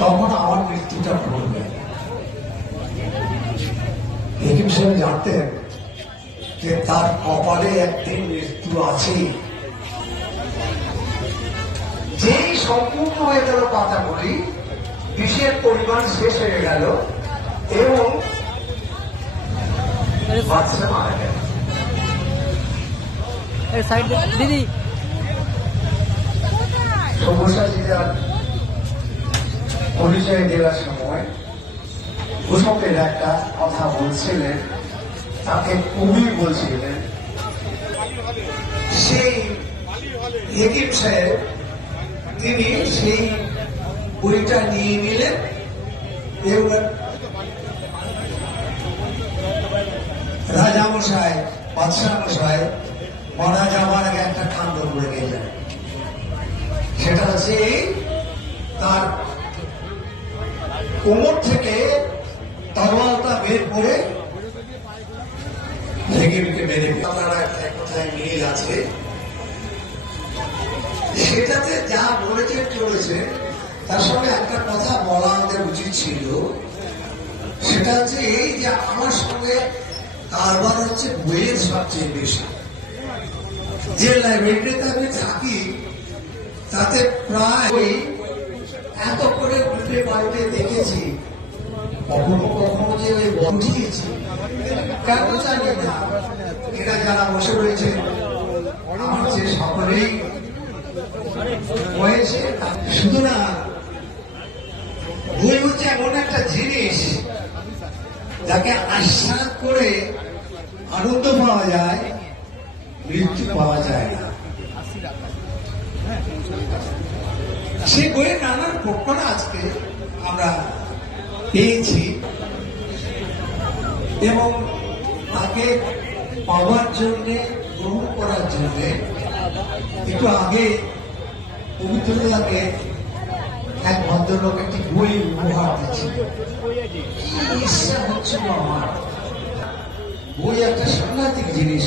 তখন আমার মৃত্যুটা ঘটবে। হেকিম সাহেব জানতেন যে তার কপালে একদিন মৃত্যু আছে। যেই সম্পূর্ণ হয়ে গেল পাতাগুলি, বিষের পরিমাণ শেষ হয়ে গেল এবং বাচ্চা মারা গেল। দিদি সব্যসাচীরা পরিচয় দেওয়ার সময় ঘোষকের একটা কথা বলছিলেন, তাকে কবি বলছিলেন। সেই হেকিম সাহেব তিনি সেই বইটা নিয়ে নিলেন এবং রাজামশাই বাদশাহমশাই মারা যাওয়ার আগে একটা কাণ্ড করে গেলেন। সেটা হচ্ছে তার কোমর থেকে তরোয়ালটা বের করে হেকিমকে মেরে আপনারা এক কথায় মিল আছে। সেটাতে যা বলেছে চলেছে, তার সঙ্গে একটা কথা বলা আমাদের উচিত ছিল। সেটা হচ্ছে এই যে আমার সঙ্গে কারবার হচ্ছে বইয়ের সবচেয়ে বেশি। যে লাইব্রেরিতে আমি থাকি তাতে প্রায় বই এত করে উল্টে পাল্টে দেখেছি, কখনো কখনো যে ওই বন্ধিয়েছি কেন জানি না। এরা যারা বসে রয়েছে আমার যে সকলেই হয়েছে, শুধু না, বই হচ্ছে এমন একটা জিনিস যাকে আশ্বাস করে আনন্দ পাওয়া যায়, মৃত্যু পাওয়া যায় না। সেই বইয়ের নানান প্রকরণ আজকে আমরা পেয়েছি এবং তাকে পাওয়ার জন্য, গ্রহণ করার জন্য একটু আগে পবিত্রতাকে এক ভদ্রলোক একটি বই উপহার দিচ্ছে। কি ইচ্ছা হচ্ছিল আমার, বই একটা সাংঘাতিক জিনিস।